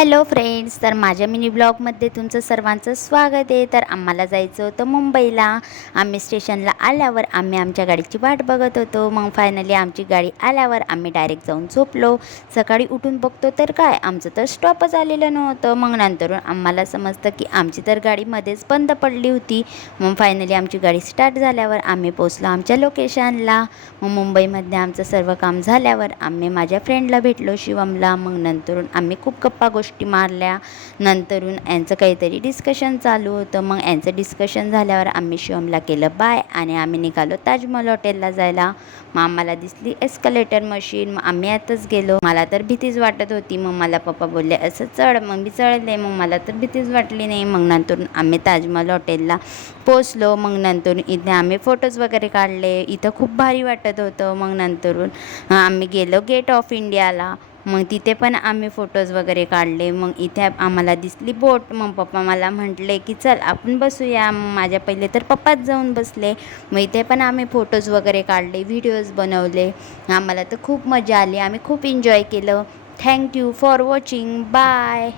Hello friends, तर माझ्या mini ब्लॉगमध्ये तुमचं सर्वांचं स्वागत आहे। तर आम्हाला जायचं होतं मुंबईला। आम्ही स्टेशनला आल्यावर आम्ही आमच्या गाडीची वाट बघत होतो। मग फायनली आमची गाडी आल्यावर आम्ही डायरेक्ट जाऊन झोपलो। सकाळी उठून बघतो तर काय, आमचं तर स्टॉपच आलेलं नव्हतं। मग नंतरून आम्हाला समजतं की आमची तर गाडी मध्येच बंद पडली होती। मग फायनली आमची गाडी स्टार्ट झाल्यावर आम्ही पोचलो आमच्या लोकेशनला। मग मुंबईमध्ये आमचं सर्व काम झाल्यावर आम्ही माझ्या फ्रेंडला भेटलो, शिवमला। मग नंतरून आम्ही खूप गप्पा गोष्टी मारल्या। नंतरून यांचं काहीतरी डिस्कशन चालू होतं। मग यांचं डिस्कशन झाल्यावर आम्ही शिवमला केलं बाय आणि आम्ही निघालो ताजमहल हॉटेलला जायला। मग आम्हाला दिसली एस्कलेटर मशीन। मग आम्ही आतच गेलो। मला तर भीतीच वाटत होती। मग मला पप्पा बोलले असं चढ, मग मी चढले। मग मला तर भीतीच वाटली नाही। मग नंतर आम्ही ताजमहल हॉटेलला पोचलो। मग नंतर इथे आम्ही फोटोज वगैरे काढले। इथं खूप भारी वाटत होतं। मग नंतरून आम्ही गेलो गेट ऑफ इंडियाला। मग तिथे पण आम्ही फोटोज वगैरे काढले। मग इथे आम्हाला दिसली बोट। मग पप्पा मला म्हटले की चल आपण बसूया। माझ्या पहिले तर पप्पाच जाऊन बसले। मग इथे पण आम्ही फोटोज वगैरे काढले, व्हिडिओज बनवले। आम्हाला तर खूप मजा आली, आम्ही खूप एन्जॉय केलं। Thank you for watching, bye.